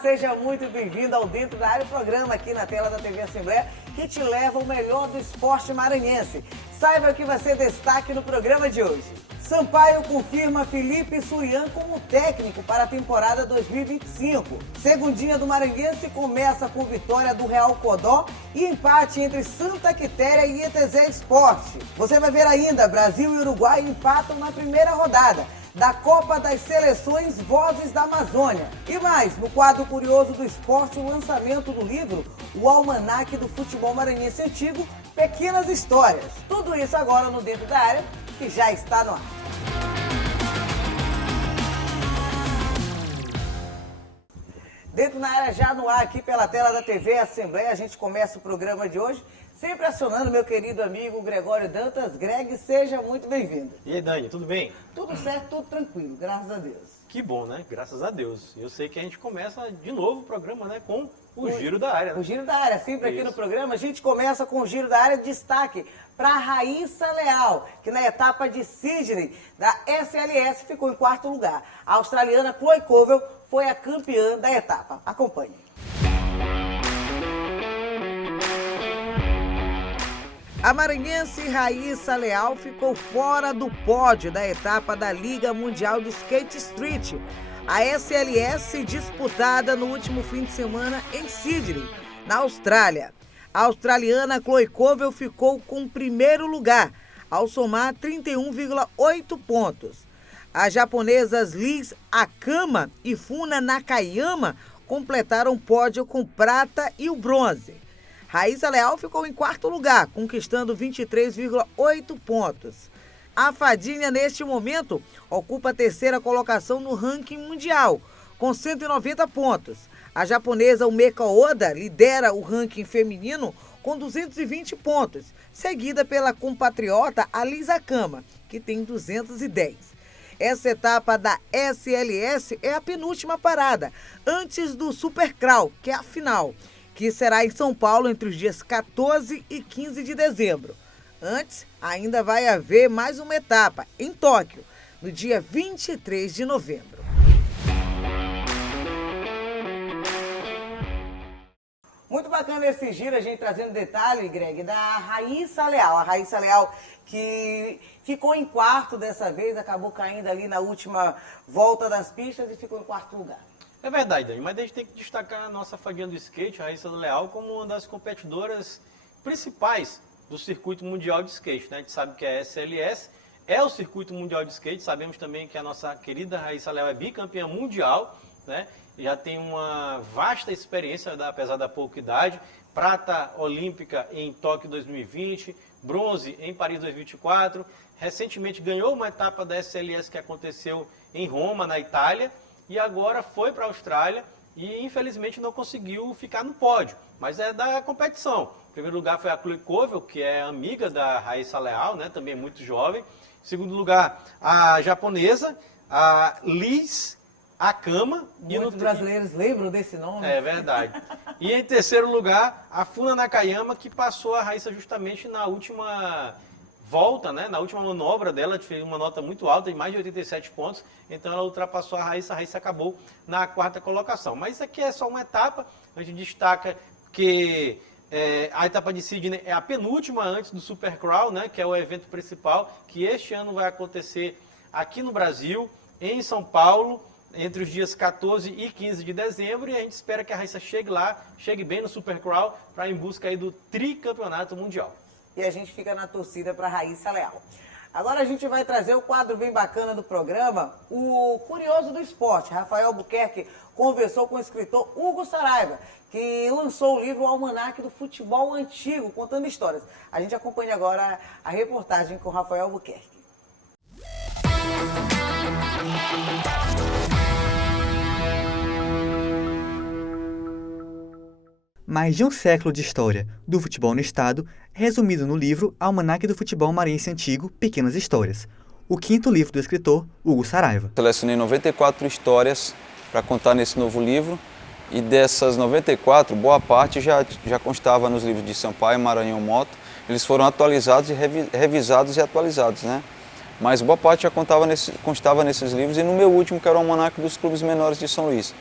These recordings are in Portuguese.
seja muito bem-vindo ao Dentro da Área, programa aqui na tela da TV Assembleia, que te leva ao melhor do esporte maranhense. Saiba o que vai ser destaque no programa de hoje. Sampaio confirma Felipe Surian como técnico para a temporada 2025. Segundinha do Maranhense começa com vitória do Real Codó e empate entre Santa Quitéria e ETZ Esporte. Você vai ver ainda, Brasil e Uruguai empatam na primeira rodada da Copa das Seleções Vozes da Amazônia. E mais, no quadro curioso do esporte, o lançamento do livro O Almanaque do Futebol Maranhense Antigo, Pequenas Histórias. Tudo isso agora no Dentro da Área, que já está no ar. Dentro da Área já no ar aqui pela tela da TV Assembleia, a gente começa o programa de hoje sempre acionando meu querido amigo Gregório Dantas. Greg, seja muito bem-vindo. E aí, Dani, tudo bem? Tudo certo, tudo tranquilo, graças a Deus. Que bom, né? Graças a Deus. Eu sei que a gente começa de novo o programa, né, com o Giro da Área. Né? O Giro da Área, sempre aqui no programa. A gente começa com o Giro da Área, destaque para a Raíssa Leal, que na etapa de Sydney da SLS ficou em quarto lugar. A australiana Chloe Covell foi a campeã da etapa. Acompanhe. A maranhense Raíssa Leal ficou fora do pódio da etapa da Liga Mundial de Skate Street, a SLS, disputada no último fim de semana em Sydney, na Austrália. A australiana Chloe Covell ficou com o primeiro lugar, ao somar 31,8 pontos. As japonesas Liz Akama e Funa Nakayama completaram o pódio com prata e o bronze. Raíssa Leal ficou em quarto lugar, conquistando 23,8 pontos. A fadinha, neste momento, ocupa a terceira colocação no ranking mundial, com 190 pontos. A japonesa Umeka Oda lidera o ranking feminino com 220 pontos, seguida pela compatriota Aliza Akama, que tem 210. Essa etapa da SLS é a penúltima parada, antes do Super Crawl, que é a final, que será em São Paulo entre os dias 14 e 15 de dezembro. Antes, ainda vai haver mais uma etapa, em Tóquio, no dia 23 de novembro. Muito bacana esse giro, a gente trazendo detalhe, Greg, da Raíssa Leal. A Raíssa Leal que ficou em quarto dessa vez, acabou caindo ali na última volta das pistas e ficou em quarto lugar. É verdade, Dani, mas a gente tem que destacar a nossa fadinha do skate, a Raíssa Leal, como uma das competidoras principais do circuito mundial de skate. Né? A gente sabe que a SLS é o circuito mundial de skate, sabemos também que a nossa querida Raíssa Leal é bicampeã mundial, né? Já tem uma vasta experiência, apesar da pouca idade, prata olímpica em Tóquio 2020, bronze em Paris 2024, recentemente ganhou uma etapa da SLS que aconteceu em Roma, na Itália, e agora foi para a Austrália e infelizmente não conseguiu ficar no pódio, mas é da competição. Em primeiro lugar foi a Chloe Covell, que é amiga da Raíssa Leal, né, também muito jovem. Em segundo lugar, a japonesa, a Liz Akama. Muitos brasileiros lembram desse nome. É verdade. E em terceiro lugar, a Funa Nakayama, que passou a Raíssa justamente na última volta, né? Na última manobra dela, fez uma nota muito alta, de mais de 87 pontos, então ela ultrapassou a Raíssa acabou na quarta colocação. Mas isso aqui é só uma etapa, a gente destaca que a etapa de Sydney é a penúltima antes do Super Crawl, né? Que é o evento principal, que este ano vai acontecer aqui no Brasil, em São Paulo, entre os dias 14 e 15 de dezembro, e a gente espera que a Raíssa chegue lá, chegue bem no Super Crawl, para ir em busca aí do tricampeonato mundial. E a gente fica na torcida para a Raíssa Leal. Agora a gente vai trazer o quadro bem bacana do programa, o Curioso do Esporte. Rafael Albuquerque conversou com o escritor Hugo Saraiva, que lançou o livro O Almanaque do Futebol Antigo, contando histórias. A gente acompanha agora a reportagem com o Rafael Albuquerque. Mais de um século de história do futebol no estado, resumido no livro Almanaque do Futebol Maranhense Antigo, Pequenas Histórias, o quinto livro do escritor Hugo Saraiva. Selecionei 94 histórias para contar nesse novo livro, e dessas 94, boa parte já constava nos livros de Sampaio, Maranhão, Moto. Eles foram atualizados e revisados e atualizados, né? Mas boa parte já constava nesses livros, e no meu último, que era o Almanaque dos Clubes Menores de São Luís.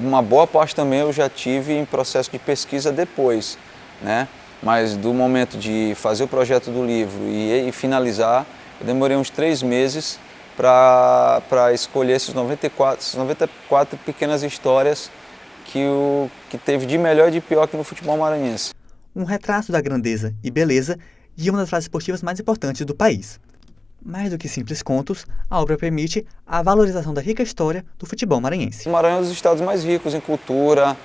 uma boa parte também eu já tive em processo de pesquisa depois, né? Mas do momento de fazer o projeto do livro e finalizar, eu demorei uns 3 meses para escolher essas 94 pequenas histórias que teve de melhor e de pior aqui no futebol maranhense. Um retrato da grandeza e beleza de uma das classes esportivas mais importantes do país. Mais do que simples contos, a obra permite a valorização da rica história do futebol maranhense. O Maranhão é um dos estados mais ricos em cultura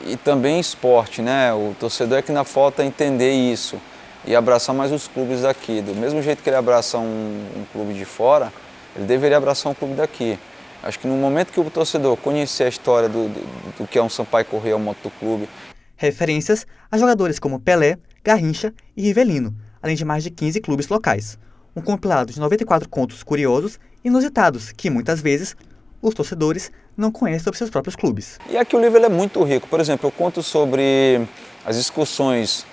e também em esporte, né? O torcedor é que ainda falta entender isso e abraçar mais os clubes daqui. Do mesmo jeito que ele abraça um clube de fora, ele deveria abraçar um clube daqui. Acho que no momento que o torcedor conhecer a história do que é um Sampaio Corrêa, um motoclube. Referências a jogadores como Pelé, Garrincha e Rivelino, além de mais de 15 clubes locais. Um compilado de 94 contos curiosos e inusitados que, muitas vezes, os torcedores não conhecem sobre seus próprios clubes. E aqui o livro ele é muito rico. Por exemplo, eu conto sobre as excursões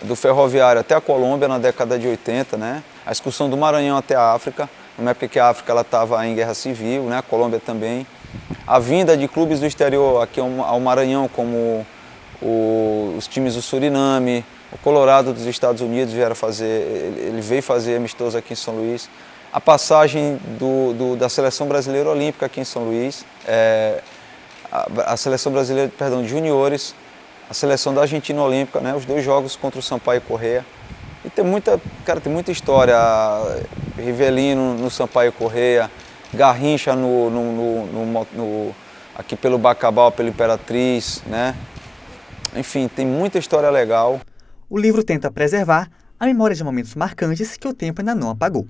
do ferroviário até a Colômbia na década de 80, né? A excursão do Maranhão até a África, numa época que a África estava em guerra civil, né? A Colômbia também. A vinda de clubes do exterior aqui ao Maranhão, como os times do Suriname, o Colorado dos Estados Unidos ele veio fazer amistoso aqui em São Luís. A passagem da Seleção Brasileira Olímpica aqui em São Luís, a Seleção Brasileira, de juniores, a Seleção da Argentina Olímpica, né, os 2 jogos contra o Sampaio Corrêa. E tem muita história, Rivelino no Sampaio Corrêa, Garrincha aqui pelo Bacabal, pela Imperatriz, né? Enfim, tem muita história legal. O livro tenta preservar a memória de momentos marcantes que o tempo ainda não apagou,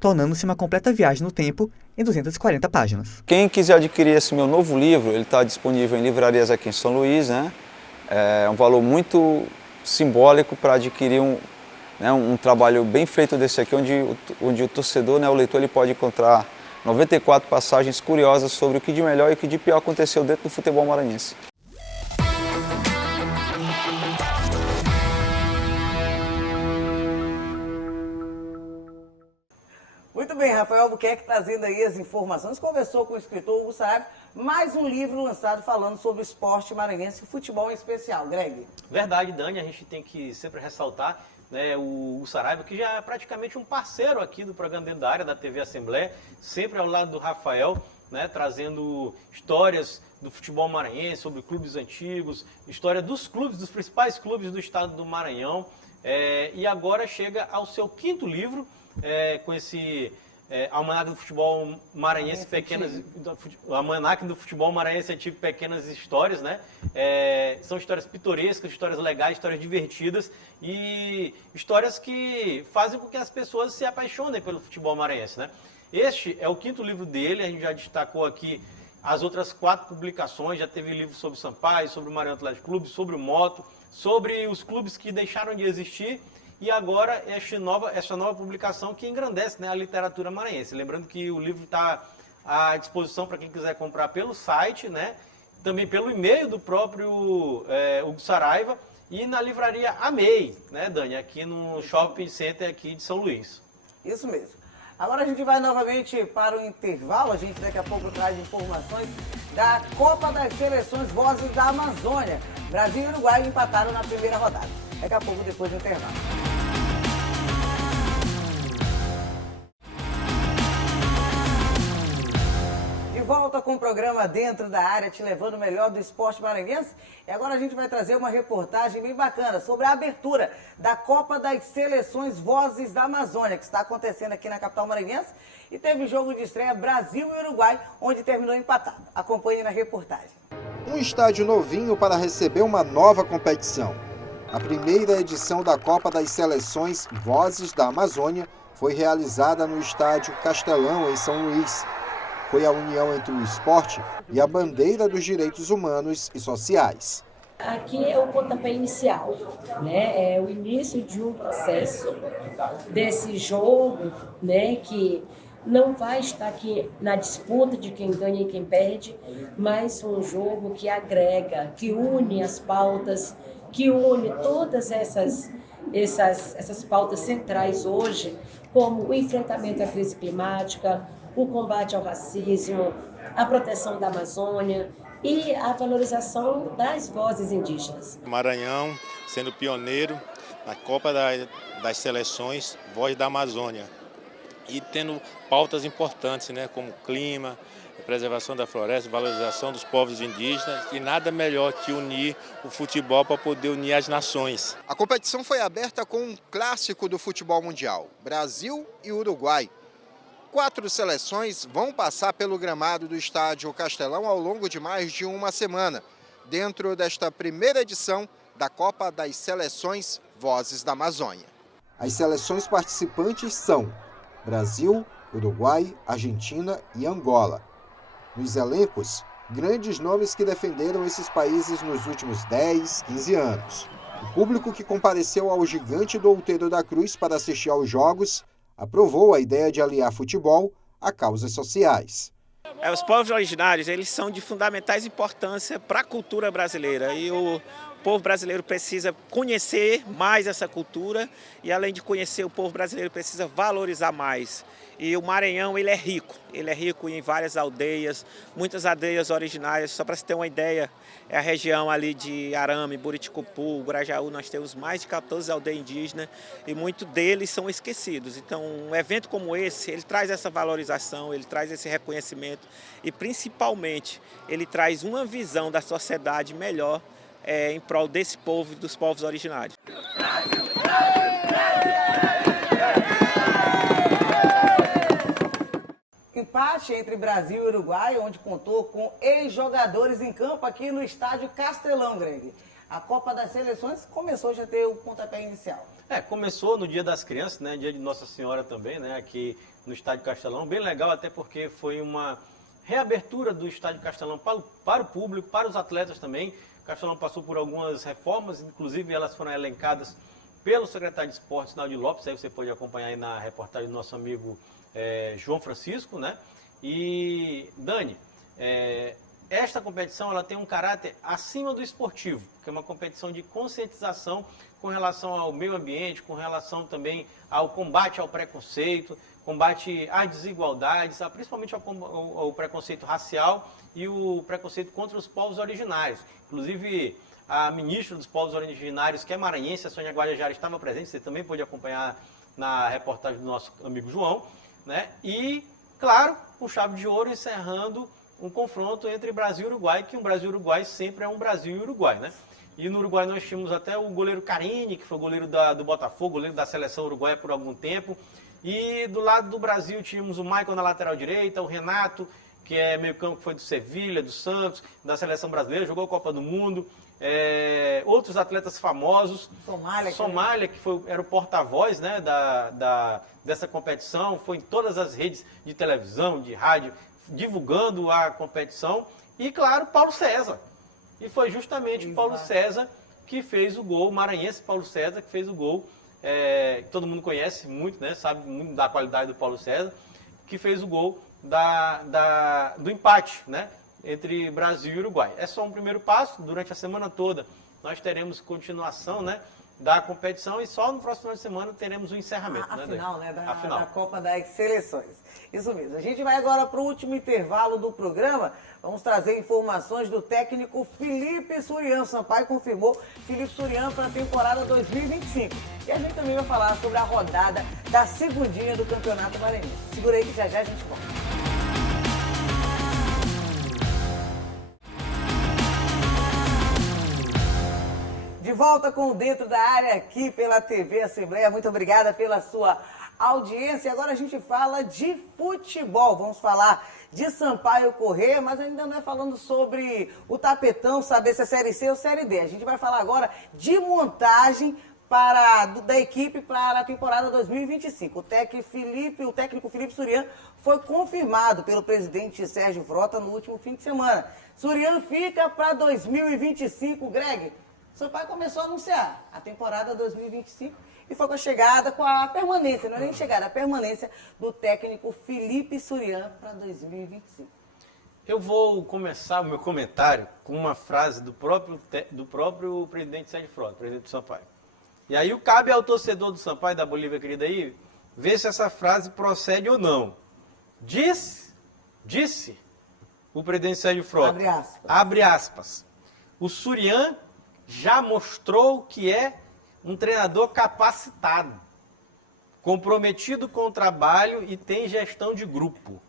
tornando-se uma completa viagem no tempo em 240 páginas. Quem quiser adquirir esse meu novo livro, ele está disponível em livrarias aqui em São Luís, né? É um valor muito simbólico para adquirir um trabalho bem feito desse aqui, onde o torcedor, né, o leitor, ele pode encontrar 94 passagens curiosas sobre o que de melhor e o que de pior aconteceu dentro do futebol maranhense. Muito bem, Rafael Albuquerque trazendo aí as informações. Conversou com o escritor Hugo Saraiva, mais um livro lançado falando sobre o esporte maranhense e futebol em especial. Greg. Verdade, Dani, a gente tem que sempre ressaltar, né, o Saraiva, que já é praticamente um parceiro aqui do programa Dentro da Área, da TV Assembleia, sempre ao lado do Rafael, né, trazendo histórias do futebol maranhense, sobre clubes antigos, história dos principais clubes do estado do Maranhão. E agora chega ao seu 5º livro, com esse Almanaque do Futebol Maranhense, Almanaque do Futebol Maranhense Antigo, Pequenas Histórias, né? São histórias pitorescas, histórias legais, histórias divertidas e histórias que fazem com que as pessoas se apaixonem pelo futebol maranhense, né? Este é o 5º livro dele, a gente já destacou aqui as outras 4 publicações, já teve livro sobre o Sampaio, sobre o Maranhão Atlético Clube, sobre o Moto, sobre os clubes que deixaram de existir. E agora essa nova publicação que engrandece, né, a literatura maranhense. Lembrando que o livro está à disposição para quem quiser comprar pelo site, né, também pelo e-mail do próprio Hugo Saraiva e na livraria Amei, né, Dani, aqui no Shopping Center aqui de São Luís. Isso mesmo. Agora a gente vai novamente para o intervalo. A gente daqui a pouco traz informações da Copa das Seleções Vozes da Amazônia. Brasil e Uruguai empataram na primeira rodada. Daqui a pouco, depois do intervalo. Volta com o programa Dentro da Área, te levando o melhor do esporte maranhense. E agora a gente vai trazer uma reportagem bem bacana sobre a abertura da Copa das Seleções Vozes da Amazônia, que está acontecendo aqui na capital maranhense. E teve jogo de estreia Brasil e Uruguai, onde terminou empatado. Acompanhe na reportagem. Um estádio novinho para receber uma nova competição. A primeira edição da Copa das Seleções Vozes da Amazônia foi realizada no estádio Castelão, em São Luís. Foi a união entre o esporte e a bandeira dos direitos humanos e sociais. Aqui é o pontapé inicial, né? É o início de um processo desse jogo, né? Que não vai estar aqui na disputa de quem ganha e quem perde, mas um jogo que agrega, que une as pautas, que une todas essas pautas centrais hoje, como o enfrentamento à crise climática, o combate ao racismo, a proteção da Amazônia e a valorização das vozes indígenas. Maranhão sendo pioneiro na Copa das Seleções Voz da Amazônia e tendo pautas importantes, né, como clima, preservação da floresta, valorização dos povos indígenas, e nada melhor que unir o futebol para poder unir as nações. A competição foi aberta com um clássico do futebol mundial, Brasil e Uruguai. 4 seleções vão passar pelo gramado do Estádio Castelão ao longo de mais de uma semana, dentro desta primeira edição da Copa das Seleções Vozes da Amazônia. As seleções participantes são Brasil, Uruguai, Argentina e Angola. Nos elencos, grandes nomes que defenderam esses países nos últimos 10, 15 anos. O público que compareceu ao Gigante do Outeiro da Cruz para assistir aos jogos aprovou a ideia de aliar futebol a causas sociais. Os povos originários, eles são de fundamentais importância para a cultura brasileira, e o povo brasileiro precisa conhecer mais essa cultura, e além de conhecer, o povo brasileiro precisa valorizar mais. E o Maranhão, ele é rico em várias aldeias, muitas aldeias originárias. Só para você ter uma ideia, é a região ali de Arame, Buriticupu, Grajaú, nós temos mais de 14 aldeias indígenas e muitos deles são esquecidos. Então, um evento como esse, ele traz essa valorização, ele traz esse reconhecimento e, principalmente, ele traz uma visão da sociedade melhor em prol desse povo e dos povos originários. Empate entre Brasil e Uruguai, onde contou com ex-jogadores em campo aqui no Estádio Castelão, Greg. A Copa das Seleções começou já a ter o pontapé inicial. Começou no Dia das Crianças, né? Dia de Nossa Senhora também, né? Aqui no Estádio Castelão. Bem legal, até porque foi uma reabertura do Estádio Castelão para o público, para os atletas também. O Castelão passou por algumas reformas, inclusive elas foram elencadas pelo secretário de Esportes, Naldi Lopes. Aí você pode acompanhar aí na reportagem do nosso amigo João Francisco, né? E Dani, esta competição ela tem um caráter acima do esportivo, que é uma competição de conscientização com relação ao meio ambiente, com relação também ao combate ao preconceito, combate às desigualdades, principalmente ao preconceito racial e o preconceito contra os povos originários. Inclusive, a ministra dos povos originários, que é maranhense, a Sônia Guajajara, estava presente, você também pode acompanhar na reportagem do nosso amigo João, né? E, claro, com chave de ouro, encerrando um confronto entre Brasil e Uruguai, que um Brasil e Uruguai sempre é um Brasil e Uruguai, né? E no Uruguai nós tínhamos até o goleiro Carini, que foi goleiro do Botafogo, goleiro da seleção uruguaia por algum tempo. E do lado do Brasil tínhamos o Maicon na lateral direita, o Renato, que é meio campo, que foi do Sevilha, do Santos, da seleção brasileira, jogou a Copa do Mundo. Outros atletas famosos, Somália, que era o porta-voz, né, dessa competição, foi em todas as redes de televisão, de rádio, divulgando a competição, e claro, Paulo César. E foi justamente o Paulo César que fez o gol, o maranhense Paulo César, que fez o gol, que todo mundo conhece muito, né, sabe muito da qualidade do Paulo César, que fez o gol do empate, né, entre Brasil e Uruguai. É só um primeiro passo. Durante a semana toda nós teremos continuação, né, da competição, e só no próximo final de semana teremos o encerramento. A final, né, final da Copa das Seleções. Isso mesmo. A gente vai agora para o último intervalo do programa. Vamos trazer informações do técnico Felipe Surian. Sampaio confirmou Felipe Surian para a temporada 2025. E a gente também vai falar sobre a rodada da segundinha do Campeonato Maranhense. Segura aí que já já a gente volta. De volta com o Dentro da Área aqui pela TV Assembleia. Muito obrigada pela sua audiência. Agora a gente fala de futebol. Vamos falar de Sampaio Corrêa, mas ainda não é falando sobre o tapetão, saber se é Série C ou Série D. A gente vai falar agora de montagem da equipe para a temporada 2025. O técnico Felipe Surian foi confirmado pelo presidente Sérgio Frota no último fim de semana. Surian fica para 2025, Greg. Seu pai começou a anunciar a temporada 2025 e foi com a permanência, não é nem chegada, a permanência do técnico Felipe Surian para 2025. Eu vou começar o meu comentário com uma frase do próprio presidente Sérgio Frota, presidente do Sampaio. E aí cabe ao torcedor do Sampaio, da Bolívia querida aí, ver se essa frase procede ou não. Disse o presidente Sérgio Frota. Abre aspas. Abre aspas. O Surian já mostrou que é um treinador capacitado, comprometido com o trabalho e tem gestão de grupo,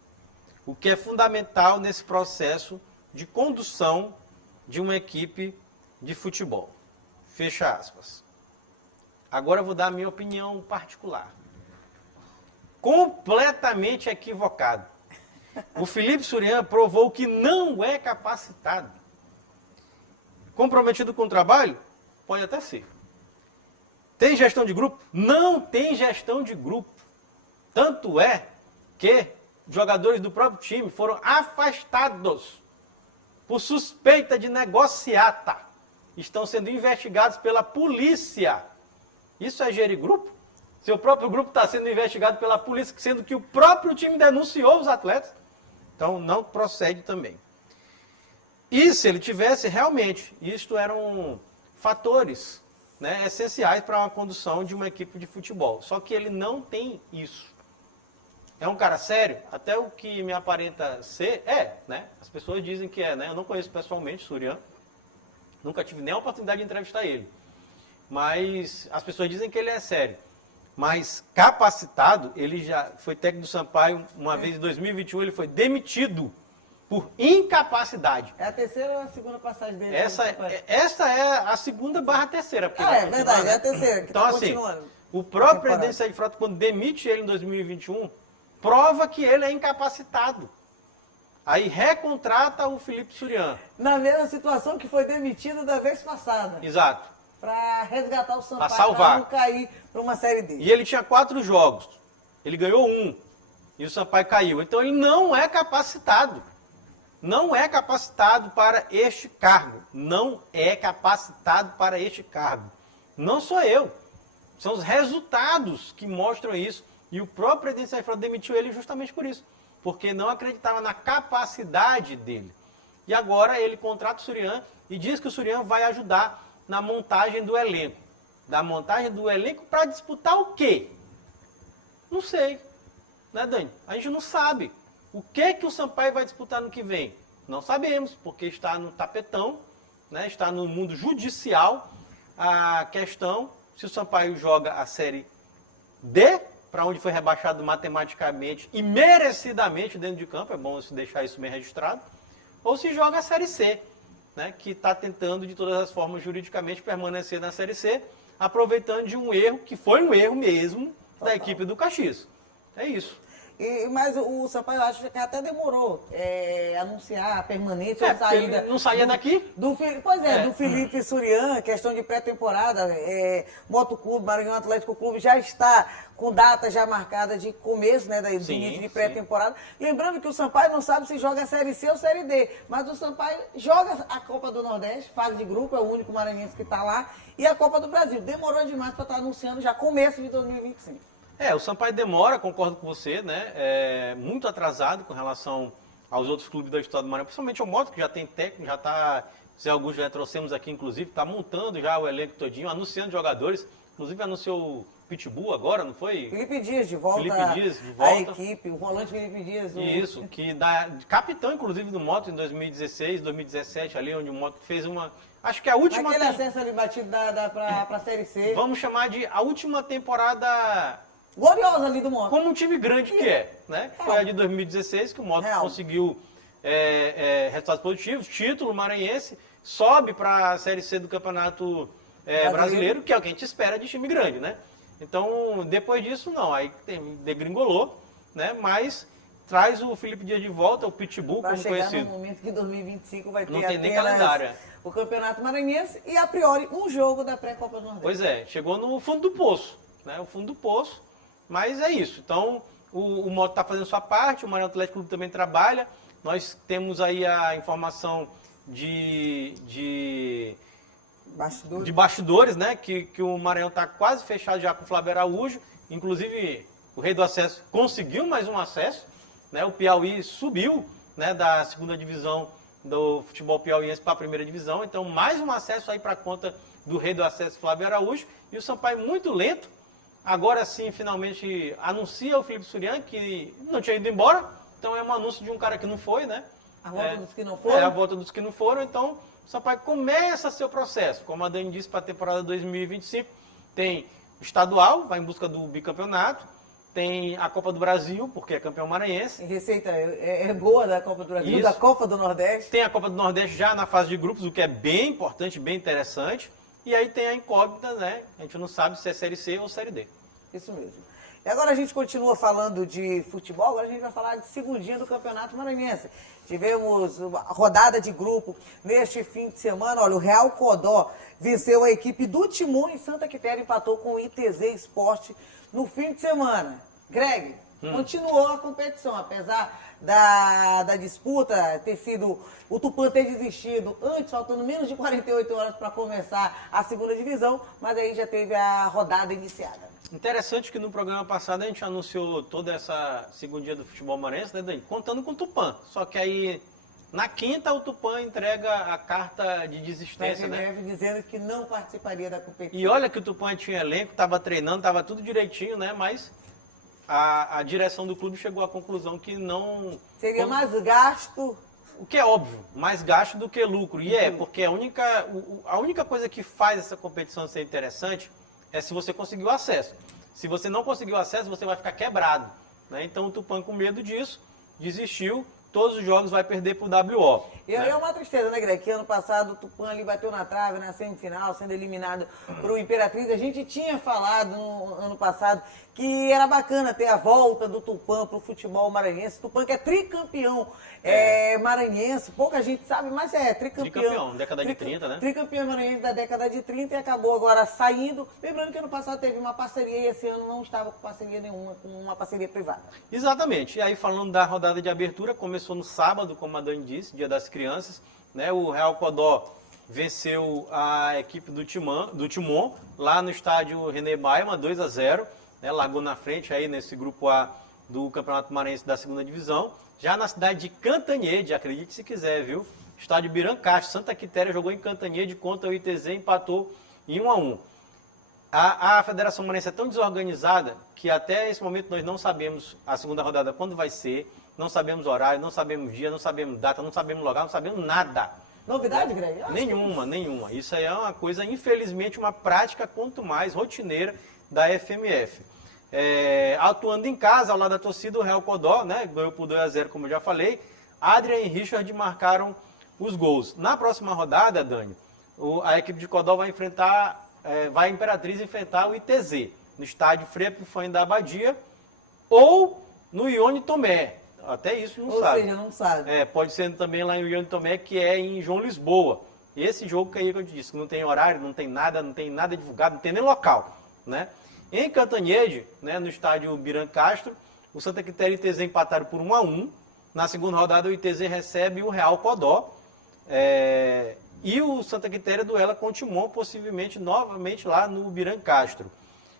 o que é fundamental nesse processo de condução de uma equipe de futebol. Fecha aspas. Agora eu vou dar a minha opinião particular. Completamente equivocado. O Felipe Surian provou que não é capacitado. Comprometido com o trabalho? Pode até ser. Tem gestão de grupo? Não tem gestão de grupo. Tanto é que jogadores do próprio time foram afastados por suspeita de negociata. Estão sendo investigados pela polícia. Isso é gerir grupo? Seu próprio grupo está sendo investigado pela polícia, sendo que o próprio time denunciou os atletas. Então, não procede também. E se ele tivesse, realmente, isto eram fatores, né, essenciais para uma condução de uma equipe de futebol. Só que ele não tem isso. É um cara sério? Até o que me aparenta ser, né? As pessoas dizem que é, né? Eu não conheço pessoalmente o Surian. Nunca tive nem a oportunidade de entrevistar ele. Mas as pessoas dizem que ele é sério. Mas capacitado, ele já foi técnico do Sampaio uma vez em 2021, ele foi demitido por incapacidade. É a terceira ou a segunda passagem dele? Essa é a segunda /terceira. É verdade, é a terceira, que então, tá assim, continuando. o próprio presidente Sérgio Frota, quando demite ele em 2021, prova que ele é incapacitado. Aí recontrata o Felipe Surian. Na mesma situação que foi demitido da vez passada. Exato. Para resgatar o Sampaio, Pra salvar. para não cair para uma Série D. E ele tinha 4 jogos. Ele ganhou 1. E o Sampaio caiu. Então ele não é capacitado. Não é capacitado para este cargo. Não é capacitado para este cargo. Não sou eu. São os resultados que mostram isso. E o próprio presidente Sérgio Frota demitiu ele justamente por isso. Porque não acreditava na capacidade dele. E agora ele contrata o Surian e diz que o Surian vai ajudar na montagem do elenco. Da montagem do elenco para disputar o quê? Não sei. Né, Dani? A gente não sabe. O que o Sampaio vai disputar no que vem? Não sabemos, porque está no tapetão, né? Está no mundo judicial a questão se o Sampaio joga a Série D, para onde foi rebaixado matematicamente e merecidamente dentro de campo, é bom se deixar isso bem registrado, ou se joga a Série C, né, que está tentando de todas as formas juridicamente permanecer na Série C, aproveitando de um erro, que foi um erro mesmo, da equipe do Caxias. É isso. Mas o Sampaio, eu acho que até demorou anunciar a permanência ou saída. Ele não saía daqui? Do Felipe Surian, questão de pré-temporada. Motoclube, Maranhão Atlético Clube já está com data já marcada de começo, né, do início de pré-temporada. Lembrando que o Sampaio não sabe se joga a Série C ou Série D, mas o Sampaio joga a Copa do Nordeste, fase de grupo, é o único maranhense que está lá, e a Copa do Brasil. Demorou demais para estar anunciando já começo de 2025. O Sampaio demora, concordo com você, né? É muito atrasado com relação aos outros clubes do estado do Maranhão, principalmente o Moto, que já tem técnico, já está, Zé Augusto já trouxemos aqui, inclusive, está montando já o elenco todinho, anunciando jogadores, inclusive anunciou o Pitbull agora, não foi? Felipe Dias de volta, a equipe, o volante Felipe Dias. Isso, que dá capitão, inclusive, do Moto em 2016, 2017, ali onde o Moto fez uma... Acho que a última... Aquele acesso ali batido para a Série C. Vamos chamar de a última temporada... gloriosa ali do Moto. Como um time grande que é, né? Foi a de 2016 que o Moto conseguiu resultados positivos, título maranhense, sobe para a Série C do Campeonato Brasileiro, que é o que a gente espera de time grande, né? Então, depois disso, não. Aí degringolou, né? Mas traz o Felipe Dias de volta, o Pitbull, como conhecido. Vai chegar no momento que 2025 vai ter não tem nem calendário. O Campeonato Maranhense e, a priori, um jogo da pré-Copa do Nordeste. Pois é, chegou no fundo do poço, né? O fundo do poço. Mas é isso. Então, o Moto está fazendo sua parte, o Maranhão Atlético Clube também trabalha. Nós temos aí a informação de bastidores, né? Que o Maranhão está quase fechado já com o Flávio Araújo. Inclusive, o Rei do Acesso conseguiu mais um acesso, né? O Piauí subiu, né, da segunda divisão do futebol piauiense para a primeira divisão. Então, mais um acesso aí para conta do Rei do Acesso, Flávio Araújo. E o Sampaio muito lento. Agora sim, finalmente, anuncia o Felipe Surian, que não tinha ido embora. Então é um anúncio de um cara que não foi, né? A volta dos que não foram? É, a volta dos que não foram, então o Sampaio começa seu processo. Como a Dani disse, para a temporada 2025, tem estadual, vai em busca do bicampeonato, tem a Copa do Brasil, porque é campeão maranhense. E receita é boa da Copa do Brasil, Isso. da Copa do Nordeste. Tem a Copa do Nordeste já na fase de grupos, o que é bem importante, bem interessante. E aí tem a incógnita, né? A gente não sabe se é Série C ou Série D. Isso mesmo. E agora a gente continua falando de futebol, agora a gente vai falar de segundinha do Campeonato Maranhense. Tivemos uma rodada de grupo neste fim de semana. Olha, o Real Codó venceu a equipe do Timon em Santa Quitéria, empatou com o ITZ Esporte no fim de semana. Greg, continuou a competição, apesar da disputa ter sido, o Tupã ter desistido antes, faltando menos de 48 horas para começar a segunda divisão, mas aí já teve a rodada iniciada. Interessante que no programa passado a gente anunciou toda essa segundinha do futebol maranhense, né, Dani? Contando com o Tupã. Só que aí, na quinta, o Tupã entrega a carta de desistência, né? Dizendo que não participaria da competição. E olha que o Tupã tinha elenco, estava treinando, estava tudo direitinho, né? Mas a direção do clube chegou à conclusão que não... Seria mais gasto... O que é óbvio, mais gasto do que lucro. E porque a única coisa que faz essa competição ser interessante é se você conseguiu acesso. Se você não conseguiu acesso, você vai ficar quebrado, né? Então o Tupã, com medo disso, desistiu. Todos os jogos vai perder pro WO. E aí é uma tristeza, né, Greg? Que ano passado o Tupã ali bateu na trave na semifinal, sendo eliminado pro Imperatriz. A gente tinha falado no ano passado que era bacana ter a volta do Tupã pro futebol maranhense. Tupã que é tricampeão maranhense, pouca gente sabe, mas é tricampeão. Tricampeão, década de 30, né? Tricampeão maranhense da década de 30 e acabou agora saindo. Lembrando que ano passado teve uma parceria e esse ano não estava com parceria nenhuma, com uma parceria privada. Exatamente. E aí, falando da rodada de abertura, começou no sábado, como a Dani disse, Dia das Crianças, né? O Real Codó venceu a equipe do Timon, lá no estádio René Baiman, 2-0, né? Largou na frente aí nesse grupo A do Campeonato Maranhense da segunda divisão. Já na cidade de Cantanhede, acredite se quiser, viu? Estádio Birancastro, Santa Quitéria jogou em Cantanhede contra o ITZ, empatou em 1-1. A Federação Maranhense é tão desorganizada que até esse momento nós não sabemos a segunda rodada quando vai ser, não sabemos horário, não sabemos dia, não sabemos data, não sabemos lugar, não sabemos nada. Novidade, Greg? Nenhuma. Isso aí é uma coisa, infelizmente, uma prática quanto mais rotineira da FMF. Atuando em casa, ao lado da torcida, o Real Codó, né, ganhou por 2-0, como eu já falei. Adrian e Richard marcaram os gols. Na próxima rodada, Dani, a equipe de Codó vai vai a Imperatriz enfrentar o ITZ, no estádio Frei Epifânio da Abadia, ou no Ione Tomé. Até isso não sabe. Ou seja, não sabe. Pode ser também lá em Ione Tomé, que é em João Lisboa. E esse jogo que eu te disse, que não tem horário, não tem nada divulgado, não tem nem local, né? Em Cantanhede, né, no estádio Birancastro, o Santa Quitéria e o ITZ empataram por 1-1. Na segunda rodada, o ITZ recebe o Real Codó. E o Santa Quitéria duela com o Timon, possivelmente novamente lá no Birancastro.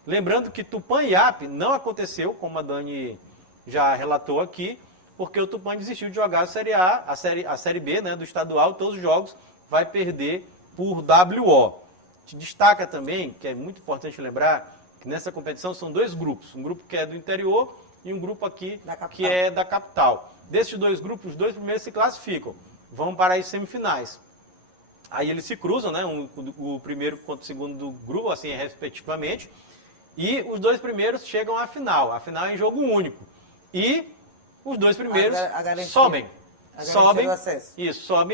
Lembrando que Tupã e Iape não aconteceu, como a Dani já relatou aqui, porque o Tupã desistiu de jogar a Série A, a Série B, né, do estadual, todos os jogos vai perder por WO. Te destaca também, que é muito importante lembrar, que nessa competição são dois grupos, um grupo que é do interior e um grupo aqui que é da capital. Desses dois grupos, os dois primeiros se classificam, vão para as semifinais. Aí eles se cruzam, né, o primeiro contra o segundo do grupo, assim, respectivamente, e os dois primeiros chegam à final. A final é em jogo único. E os dois primeiros sobem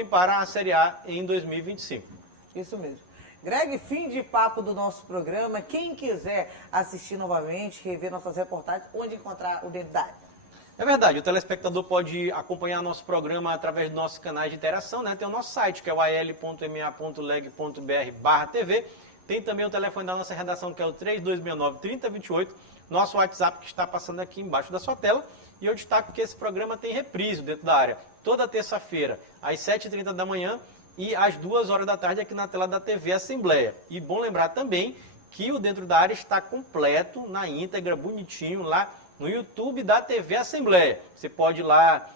para a Série A em 2025. Isso mesmo. Greg, fim de papo do nosso programa. Quem quiser assistir novamente, rever nossas reportagens, onde encontrar o Dentro da Área? É verdade, o telespectador pode acompanhar nosso programa através dos nossos canais de interação, né? Tem o nosso site, que é o al.ma.leg.br/TV. Tem também o telefone da nossa redação, que é o 3269-3028. Nosso WhatsApp, que está passando aqui embaixo da sua tela. E eu destaco que esse programa tem reprise Dentro da Área, toda terça-feira, às 7h30 da manhã e às 2h da tarde aqui na tela da TV Assembleia. E bom lembrar também que o Dentro da Área está completo, na íntegra, bonitinho, lá no YouTube da TV Assembleia. Você pode ir lá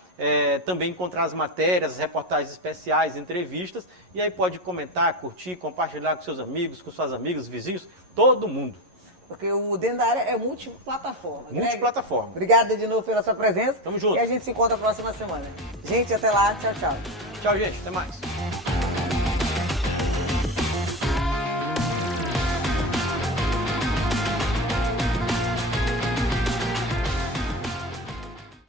também encontrar as matérias, as reportagens especiais, entrevistas, e aí pode comentar, curtir, compartilhar com seus amigos, com suas amigas, vizinhos, todo mundo. Porque o Dentro da Área é multiplataforma. Greg, Multiplataforma. obrigada de novo pela sua presença. Tamo junto. E a gente se encontra na próxima semana. Gente, até lá. Tchau, tchau. Tchau, gente. Até mais.